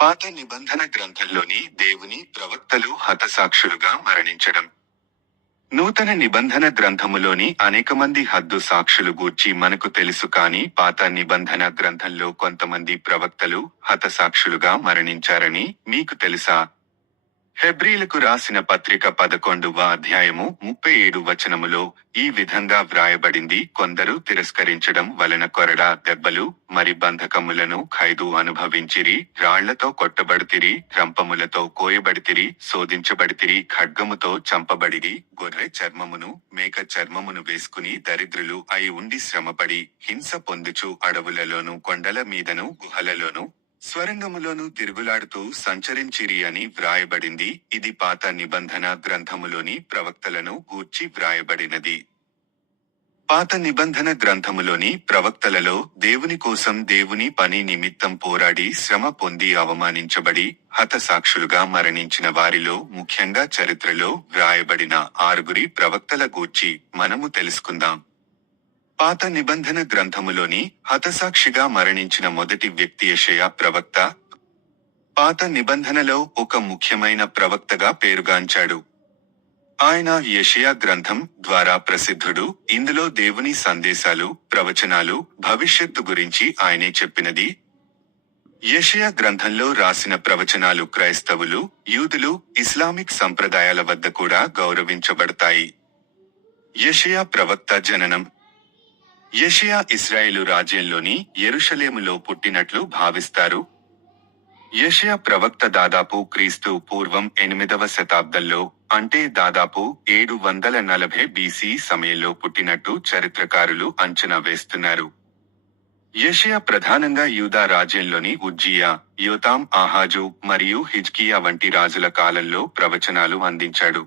పాత నిబంధన గ్రంథంలోని దేవుని ప్రవక్తలు హతసాక్షులుగా మరణించడం. నూతన నిబంధన గ్రంథములోని అనేక మంది హద్దు సాక్షులు గూర్చి మనకు తెలుసు కాని పాత నిబంధన గ్రంథంలో కొంతమంది ప్రవక్తలు హతసాక్షులుగా మరణించారని మీకు తెలుసా? హెబ్రీలకు రాసిన పత్రిక పదకొండవ అధ్యాయము ముప్పై ఏడు వచనములో ఈ విధంగా వ్రాయబడింది. కొందరు తిరస్కరించడం వలన కొరడా దెబ్బలు మరి బంధకములను ఖైదు అనుభవించిరి రాళ్ళతో కొట్టబడితిరి రంపములతో కోయబడితిరి శోధించబడితిరి ఖడ్గముతో చంపబడిరి గొర్రె చర్మమును మేక చర్మమును వేసుకుని దరిద్రులు అయి ఉండి శ్రమపడి హింస పొందుచు అడవులలోను కొండల మీదను గుహలలోను స్వరంగములోను తిరుగులాడుతూ సంచరించిరి అని వ్రాయబడింది. ఇది పాత నిబంధన గ్రంథములోని ప్రవక్తలను గూర్చి వ్రాయబడినది. పాత నిబంధన గ్రంథములోని ప్రవక్తలలో దేవుని కోసం దేవుని పని నిమిత్తం పోరాడి శ్రమ పొంది అవమానించబడి హతసాక్షులుగా మరణించిన వారిలో ముఖ్యంగా చరిత్రలో వ్రాయబడిన ఆరుగురి ప్రవక్తల గూర్చి మనము తెలుసుకుందాం. పాత నిబంధన గ్రంథములోని హతసాక్షిగా మరణించిన మొదటి వ్యక్తి యషయా ప్రవక్త పాత నిబంధనలో ఒక ముఖ్యమైన ప్రవక్తగా పేరుగాంచాడు. ఆయన యషయా గ్రంథం ద్వారా ప్రసిద్ధుడు. ఇందులో దేవుని సందేశాలు ప్రవచనాలు భవిష్యత్తు గురించి ఆయనే చెప్పినది. యషయా గ్రంథంలో రాసిన ప్రవచనాలు క్రైస్తవులు యూదులు ఇస్లామిక్ సంప్రదాయాల వద్ద కూడా గౌరవించబడతాయి. యషయా ప్రవక్త జననం యషియా ఇస్రాయేలు రాజ్యంలోని ఎరుషలేములో పుట్టినట్లు భావిస్తారు. యషియా ప్రవక్త దాదాపు క్రీస్తు పూర్వం ఎనిమిదవ శతాబ్దంలో అంటే దాదాపు ఏడు వందల నలభై బీసీ సమయంలో పుట్టినట్టు చరిత్రకారులు అంచనా వేస్తున్నారు. యషియా ప్రధానంగా యూదా రాజ్యంలోని ఉజ్జియా యోతాం ఆహాజు మరియు హిజ్కియా వంటి రాజుల కాలంలో ప్రవచనాలు అందించాడు.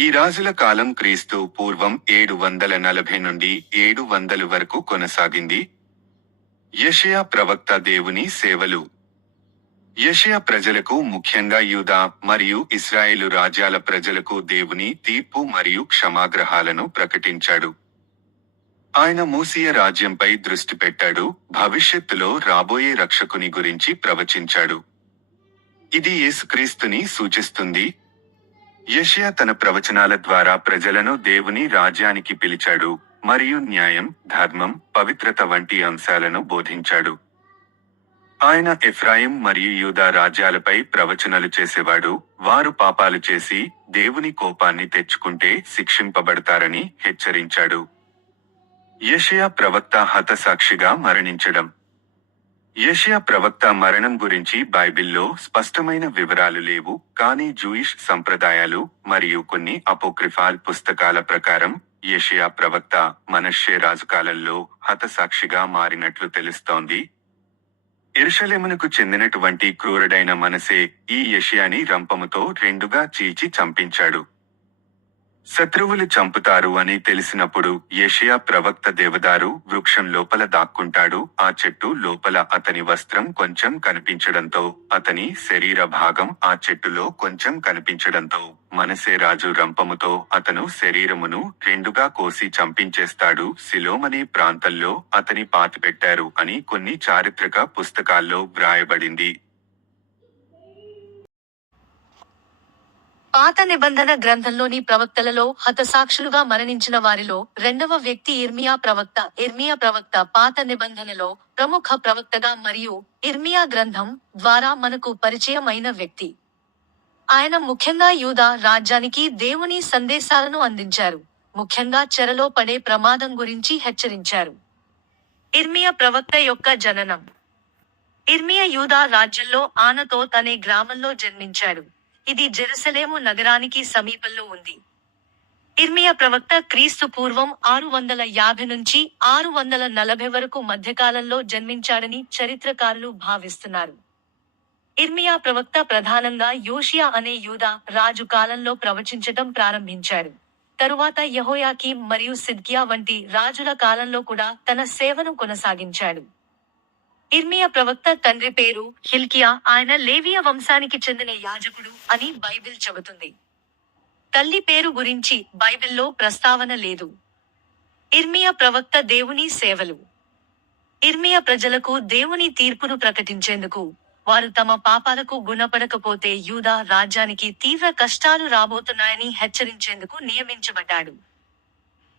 ఈ రాజుల కాలం క్రీస్తు పూర్వం ఏడు వందల నలభై నుండి ఏడు వందలు వరకు కొనసాగింది. యషయా ప్రవక్త దేవుని సేవలు. యషయా ప్రజలకు ముఖ్యంగా యూదా మరియు ఇస్రాయేలు రాజ్యాల ప్రజలకు దేవుని తీర్పు మరియు క్షమాగ్రహాలను ప్రకటించాడు. ఆయన మూసియ రాజ్యంపై దృష్టి పెట్టాడు భవిష్యత్తులో రాబోయే రక్షకుని గురించి ప్రవచించాడు. ఇది యేసుక్రీస్తుని సూచిస్తుంది యషియా తన ప్రవచనాల ద్వారా ప్రజలను దేవుని రాజ్యానికి పిలిచాడు మరియు న్యాయం ధర్మం పవిత్రత వంటి అంశాలను బోధించాడు. ఆయన ఎఫ్రాయిం మరియు యూదా రాజ్యాలపై ప్రవచనలు చేసేవాడు. వారు పాపాలు చేసి దేవుని కోపాన్ని తెచ్చుకుంటే శిక్షింపబడతారని హెచ్చరించాడు. యషియా ప్రవక్త హతసాక్షిగా మరణించడం. యెషయా ప్రవక్త మరణం గురించి బైబిల్లో స్పష్టమైన వివరాలు లేవు. కానీ జూయిష్ సంప్రదాయాలు మరియు కొన్ని అపోక్రిఫాల్ పుస్తకాల ప్రకారం యెషయా ప్రవక్త మనష్షే రాజుకాలంలో హతసాక్షిగా మారినట్లు తెలుస్తోంది. ఎరుషలేమునకు చెందినటువంటి క్రూరుడైన మనసే ఈ యషియాని రంపముతో రెండుగా చీచి చంపించాడు. శత్రువులు చంపుతారు అని తెలిసినప్పుడు యెషయా ప్రవక్త దేవదారు వృక్షం లోపల దాక్కుంటాడు. ఆ చెట్టు లోపల అతని వస్త్రం కొంచెం కనిపించడంతో అతని శరీర భాగం ఆ చెట్టులో కొంచెం కనిపించడంతో మనసే రాజు రంపముతో అతను శరీరమును రెండుగా కోసి చంపించేస్తాడు. సిలోమనే ప్రాంతంలో అతని పాతిపెట్టారు అని కొన్ని చారిత్రక పుస్తకాల్లో వ్రాయబడింది. పాత నిబంధన గ్రంథంలోని ప్రవక్తలలో హతసాక్షులుగా మరణించిన వారిలో రెండవ వ్యక్తి ఇర్మియా ప్రవక్త. ఇర్మియా ప్రవక్త పాత నిబంధనలో ప్రముఖ ప్రవక్తగా మరియు ఇర్మియా గ్రంథం ద్వారా మనకు పరిచయం అయిన వ్యక్తి. ఆయన ముఖ్యంగా యూదా రాజ్యానికి దేవుని సందేశాలను అందించారు. ముఖ్యంగా చెరలో పడే ప్రమాదం గురించి హెచ్చరించారు. ఇర్మియా ప్రవక్త యొక్క జననం. ఇర్మియా యూదా రాజ్యంలో ఆనతోత్ అనే గ్రామంలో జన్మించాడు. ఇది జెరూసలేము నగరానికి సమీపంలో ఉంది. ఇర్మియా ప్రవక్త క్రీస్తు పూర్వం ఆరు వందల యాభై నుంచి ఆరు వందల నలభై వరకు మధ్యకాలంలో జన్మించాడని చరిత్రకారులు భావిస్తున్నారు. ఇర్మియా ప్రవక్త ప్రధానంగా యోషియా అనే యూదా రాజు కాలంలో ప్రవచించటం ప్రారంభించాడు. తరువాత యెహోయాకీం మరియు సిద్కియా వంటి రాజుల కాలంలో కూడా తన సేవను కొనసాగించాడు. ఇర్మియా ప్రవక్త తండ్రి పేరు హిల్కియా. ఆయన లేవియా వంశానికి చెందిన యాజకుడు అని బైబిల్ చెబుతుంది. తల్లి పేరు గురించి బైబిల్లో ప్రస్తావన లేదు. ఇర్మియా ప్రవక్త దేవుని సేవలు. ఇర్మియా ప్రజలకు దేవుని తీర్పును ప్రకటించేందుకు వారు తమ పాపాలకు గుణపడకపోతే యూదా రాజ్యానికి తీవ్ర కష్టాలు రాబోతున్నాయని హెచ్చరించేందుకు నియమించబడ్డాడు.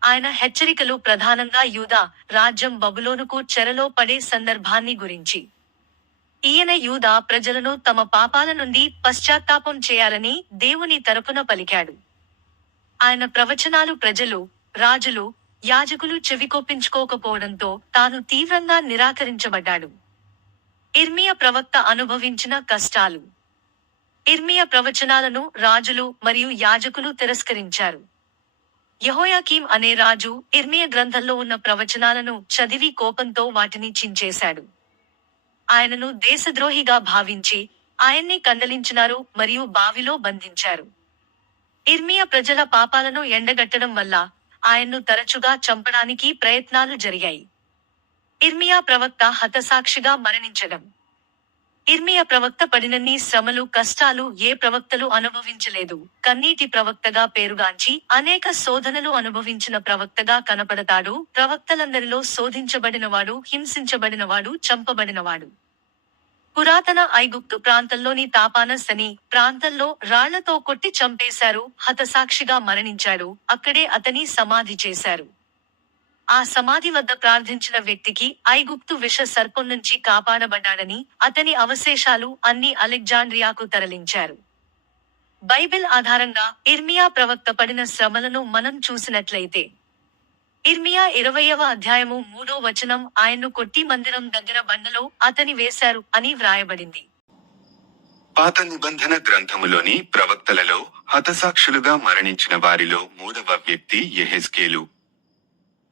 ఆయన హెచ్చరికలు ప్రధానంగా యూదా రాజ్యం బబులోనుకు చెరలో పడే సందర్భాన్ని గురించి. ఈయన యూదా ప్రజలను తమ పాపాల నుండి పశ్చాత్తాపం చేయాలని దేవుని తరపున పలికాడు. ఆయన ప్రవచనాలు ప్రజలు రాజులు యాజకులు చెవికొప్పించుకోకపోవడంతో తాను తీవ్రంగా నిరాకరించబడ్డాడు. ఇర్మియ ప్రవక్త అనుభవించిన కష్టాలు. ఇర్మియ ప్రవచనాలను రాజులు మరియు యాజకులు తిరస్కరించారు. యహోయాకీం అనే రాజు ఇర్మియా గ్రంథంలో ఉన్న ప్రవచనాలను చదివి కోపంతో వాటిని చించేశాడు. ఆయనను దేశద్రోహిగా భావించి ఆయన్ని కందలించినారు మరియు బావిలో బంధించారు. ఇర్మియా ప్రజల పాపాలను ఎండగట్టడం వల్ల ఆయన్ను తరచుగా చంపడానికి ప్రయత్నాలు జరిగాయి. ఇర్మియా ప్రవక్త హతసాక్షిగా మరణించడం. ఇర్మియా ప్రవక్త పడినన్ని శ్రమలు కష్టాలు ఏ ప్రవక్తలు అనుభవించలేదు. కన్నీటి ప్రవక్తగా పేరుగాంచి అనేక శోధనలు అనుభవించిన ప్రవక్తగా కనపడతాడు. ప్రవక్తలందరిలో శోధించబడినవాడు హింసించబడినవాడు చంపబడినవాడు. పురాతన ఐగుప్తు ప్రాంతంలోని తాపాన అని ప్రాంతంలో రాళ్ళతో కొట్టి చంపేశారు హతసాక్షిగా మరణించాడు. అక్కడే అతని సమాధి చేశారు. ఆ సమాధి వద్ద ప్రార్థించిన వ్యక్తికి ఐగుప్తు విష సర్పం నుంచి కాపాడబడ్డాడని అతని అవశేషాలు అన్ని అలెగ్జాండ్రియాకు తరలించారు. బైబిల్ ఆధారంగా ఇర్మియా ప్రవక్త పడిన శ్రమలను మనం చూసినట్లయితే ఇర్మియా ఇరవయవ అధ్యాయము మూడో వచనం ఆయన్ను కొట్టి మందిరం దగ్గర బండలో అతని వేశారు అని వ్రాయబడింది. పాత నిబంధన గ్రంథములోని ప్రవక్తలలో హతసాక్షులుగా మరణించిన వారిలో మూడవ వ్యక్తి ఎహెస్కేలు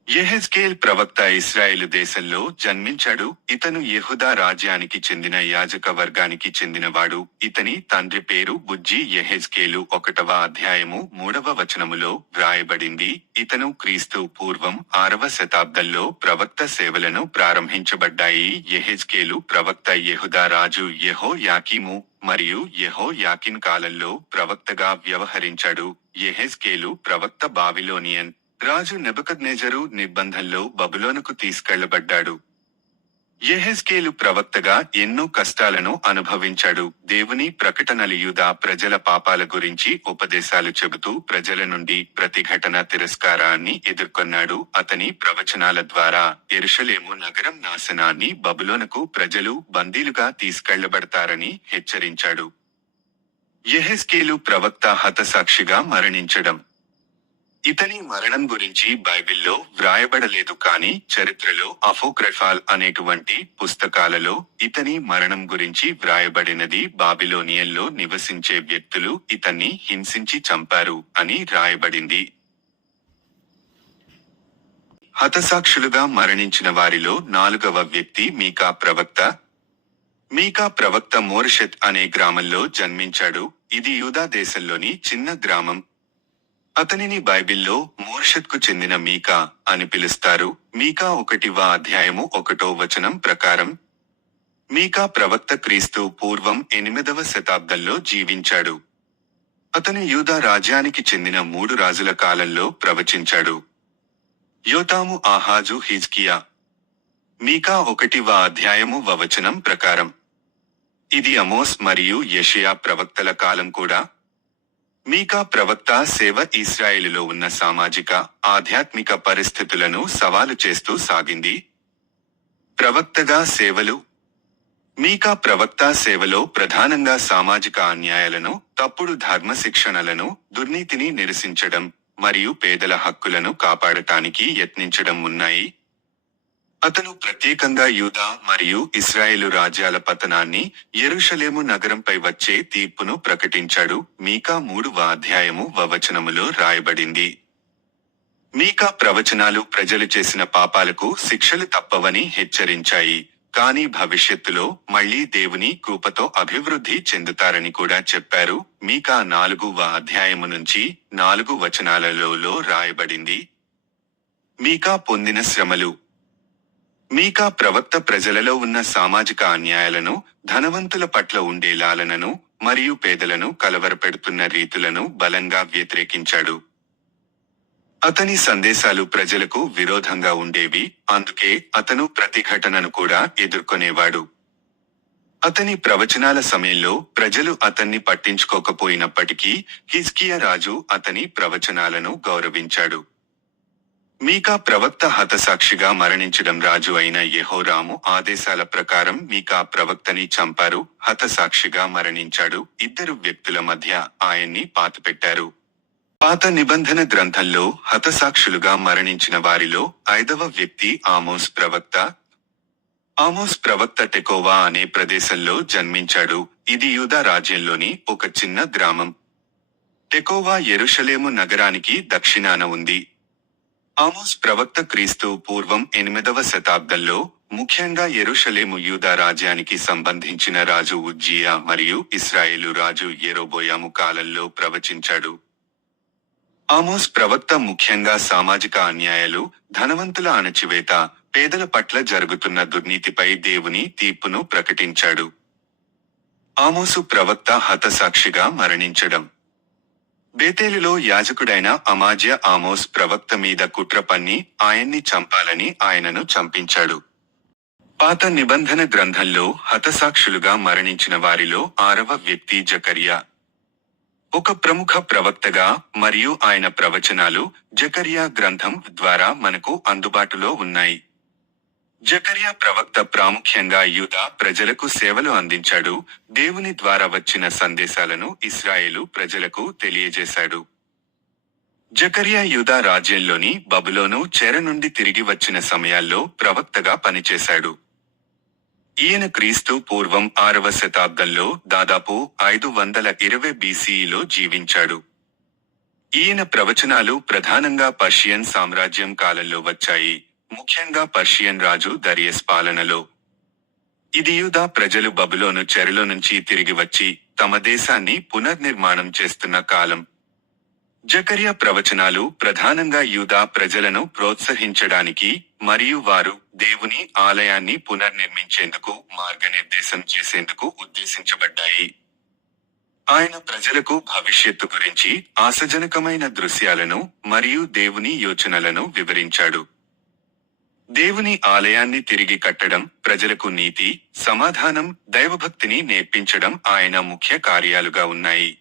యెహెజ్కేల్ ప్రవక్త ఇస్రాయేలు దేశంలో జన్మించాడు. ఇతను యెహుదా రాజ్యానికి చెందిన యాజక వర్గానికి చెందినవాడు. ఇతని తండ్రి పేరు బుజ్జి యెహెజ్కేలు ఒకటవ అధ్యాయము మూడవ వచనములో వ్రాయబడింది. ఇతను క్రీస్తు పూర్వం ఆరవ శతాబ్దంలో ప్రవక్త సేవలను ప్రారంభించబడ్డాయి. యెహెజ్కేలు ప్రవక్త యెహుదా రాజు యెహో యాకీము మరియు యెహో యాకిన్ కాలంలో ప్రవక్తగా వ్యవహరించాడు. యెహెజ్కేలు ప్రవక్త బావిలోనియన్ రాజు నెబకద్నేజరు నిబంధంలో బబులోనుకు తీసుకెళ్ళబడ్డాడు. ఎహెస్కేలు ప్రవక్తగా ఎన్నో కష్టాలను అనుభవించాడు. దేవుని ప్రకటనలు యూదా ప్రజల పాపాల గురించి ఉపదేశాలు చెబుతూ ప్రజల నుండి ప్రతిఘటన తిరస్కారాన్ని ఎదుర్కొన్నాడు. అతని ప్రవచనాల ద్వారా ఎరుషలేము నగరం నాశనాన్ని బబులోనుకు ప్రజలు బందీలుగా తీసుకెళ్ళబడతారని హెచ్చరించాడు. ఎహెస్కేలు ప్రవక్త హతసాక్షిగా మరణించడం. ఇతని మరణం గురించి బైబిల్లో వ్రాయబడలేదు కాని చరిత్రలో అఫోక్రఫాల్ అనేటువంటి పుస్తకాలలో ఇతని మరణం గురించి వ్రాయబడినది బాబిలోనియల్లో నివసించే వ్యక్తులు ఇతన్ని హింసించి చంపారు అని రాయబడింది. హతసాక్షులుగా మరణించిన వారిలో నాలుగవ వ్యక్తి మీకా ప్రవక్త. మీకా ప్రవక్త మోర్షెత్ అనే గ్రామంలో జన్మించాడు. ఇది యూదా దేశంలోని చిన్న గ్రామం. అతనిని బైబిల్లో మోర్షత్కు చెందిన మీకా అని పిలుస్తారు. మీకా ఒకటివ అధ్యాయము ఒకటో వచనం ప్రకారం మీకా ప్రవక్త క్రీస్తు పూర్వం ఎనిమిదవ శతాబ్దంలో జీవించాడు. అతను యూదా రాజ్యానికి చెందిన మూడు రాజుల కాలంలో ప్రవచించాడు. యోతాము ఆహాజు హిజ్కియా. మీకా ఒకటివ అధ్యాయము వచనం ప్రకారం. ఇది అమోస్ మరియు యషియా ప్రవక్తల కాలం కూడా. మీకా ప్రవక్త సేవ ఇస్రాయేలులో ఉన్న సామాజిక ఆధ్యాత్మిక పరిస్థితులను సవాలు చేస్తూ సాగింది. ప్రవక్తగా సేవలు మీకా ప్రవక్త సేవలో ప్రధానంగా సామాజిక అన్యాయాలను తప్పుడు ధర్మ శిక్షణలను దుర్నీతిని నిరసించడం మరియు పేదల హక్కులను కాపాడటానికి యత్నించడం ఉన్నాయి. అతను ప్రత్యేకంగా యూదా మరియు ఇస్రాయేలు రాజ్యాల పతనాన్ని ఎరుషలేము నగరంపై వచ్చే తీర్పును ప్రకటించాడు. మీకా మూడవ అధ్యాయము వవచనములో రాయబడింది. మీకా ప్రవచనాలు ప్రజలు చేసిన పాపాలకు శిక్షలు తప్పవని హెచ్చరించాయి. కానీ భవిష్యత్తులో మళ్ళీ దేవుని కృపతో అభివృద్ధి చెందుతారని కూడా చెప్పారు. మీకా నాలుగువ అధ్యాయము నుంచి నాలుగు వచనాలలో రాయబడింది. మీకా పొందిన శ్రమలు మీకా ప్రవక్త ప్రజలలో ఉన్న సామాజిక అన్యాయాలను ధనవంతుల పట్ల ఉండే లాలనను మరియు పేదలను కలవరపెడుతున్న రీతులను బలంగా వ్యతిరేకించాడు. అతని సందేశాలు ప్రజలకు విరోధంగా ఉండేవి అందుకే అతను ప్రతిఘటనను కూడా ఎదుర్కొనేవాడు. అతని ప్రవచనాల సమయంలో ప్రజలు అతన్ని పట్టించుకోకపోయినప్పటికీ హిజ్కియా రాజు అతని ప్రవచనాలను గౌరవించాడు. మీకా ప్రవక్త హతసాక్షిగా మరణించడం రాజు అయిన యహోరాము ఆదేశాల ప్రకారం మీకా ప్రవక్తని చంపారు హతసాక్షిగా మరణించాడు. ఇద్దరు వ్యక్తుల మధ్య ఆయన్ని పాతపెట్టారు. పాత నిబంధన గ్రంథంలో హతసాక్షులుగా మరణించిన వారిలో ఐదవ వ్యక్తి ఆమోస్ ప్రవక్త. ఆమోస్ ప్రవక్త టెకోవా అనే ప్రదేశంలో జన్మించాడు. ఇది యూదా రాజ్యంలోని ఒక చిన్న గ్రామం. టెకోవా ఎరుషలేము నగరానికి దక్షిణాన ఉంది. ఆమోస్ ప్రవక్త క్రీస్తు పూర్వం ఎనిమిదవ శతాబ్దంలో ముఖ్యంగా ఎరుషలేము యూదా రాజ్యానికి సంబంధించిన రాజు ఉజ్జియా మరియు ఇస్రాయేలు రాజు ఎరోబోయాము కాలంలో ప్రవచించాడు. ఆమోస్ ప్రవక్త ముఖ్యంగా సామాజిక అన్యాయాలు ధనవంతుల అణచివేత పేదల పట్ల జరుగుతున్న దుర్నీతిపై దేవుని తీర్పును ప్రకటించాడు. ఆమోసు ప్రవక్త హతసాక్షిగా మరణించడం. బేతేలులో యాజకుడైన అమాజ్య ఆమోస్ ప్రవక్త మీద కుట్ర పన్ని ఆయన్ని చంపాలని ఆయనను చంపించాడు. పాత నిబంధన గ్రంథంలో హతసాక్షులుగా మరణించిన వారిలో ఆరవ వ్యక్తి జకరియా. ఒక ప్రముఖ ప్రవక్తగా మరియు ఆయన ప్రవచనాలు జకరియా గ్రంథం ద్వారా మనకు అందుబాటులో ఉన్నాయి. జకరియా ప్రవక్త ప్రాముఖ్యంగా యూదా ప్రజలకు సేవలు అందించాడు. దేవుని ద్వారా వచ్చిన సందేశాలను ఇస్రాయేలు ప్రజలకు తెలియజేశాడు. జకరియా యూదా రాజ్యంలోని బబులోను చెర నుండి తిరిగి వచ్చిన సమయాల్లో ప్రవక్తగా పనిచేశాడు. ఈయన క్రీస్తు పూర్వం ఆరవ శతాబ్దంలో దాదాపు ఐదు వందల ఇరవై బీసీఈలో జీవించాడు. ఈయన ప్రవచనాలు ప్రధానంగా పర్షియన్ సామ్రాజ్యం కాలంలో వచ్చాయి. ముఖ్యంగా పర్షియన్ రాజు దరియస్ పాలనలో. ఇది యూదా ప్రజలు బబులోను చెరలో నుంచి తిరిగి వచ్చి తమ దేశాన్ని పునర్నిర్మాణం చేస్తున్న కాలం. జకరియా ప్రవచనాలు ప్రధానంగా యూదా ప్రజలను ప్రోత్సహించడానికి మరియు వారు దేవుని ఆలయాన్ని పునర్నిర్మించేందుకు మార్గనిర్దేశం చేసేందుకు ఉద్దేశించబడ్డాయి. ఆయన ప్రజలకు భవిష్యత్తు గురించి ఆశజనకమైన దృశ్యాలను మరియు దేవుని యోచనలను వివరించాడు. దేవుని ఆలయాన్ని తిరిగి కట్టడం ప్రజలకు నీతి సమాధానం దైవభక్తిని నేర్పించడం ఆయన ముఖ్య కార్యాలుగా ఉన్నాయి.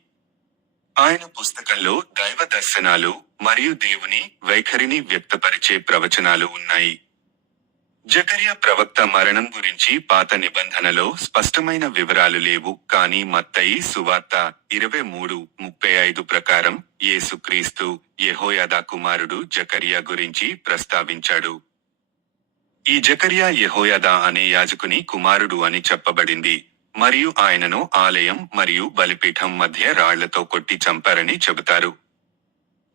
ఆయన పుస్తకంలో దైవ దర్శనాలు మరియు దేవుని వైఖరిని వ్యక్తపరిచే ప్రవచనాలు ఉన్నాయి. జకరియా ప్రవక్త మరణం గురించి పాత నిబంధనలో స్పష్టమైన వివరాలు లేవు కానీ మత్తయి సువార్త ఇరవై మూడు ముప్పై ఐదు ప్రకారం యేసుక్రీస్తు యహోయాదా కుమారుడు జకరియా గురించి ప్రస్తావించాడు. ఈ జకరియా యెహోయదా అనే యాజకుని కుమారుడు అని చెప్పబడింది. మరియు ఆయనను ఆలయం మరియు బలిపీఠం మధ్య రాళ్ళతో కొట్టి చంపారని చెబుతారు.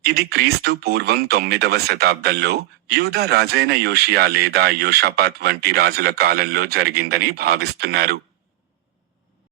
ఇది క్రీస్తు పూర్వం తొమ్మిదవ శతాబ్దంలో యూదా రాజైన యోషియా లేదా యోషాపాత్ వంటి రాజుల కాలంలో జరిగిందని భావిస్తున్నారు.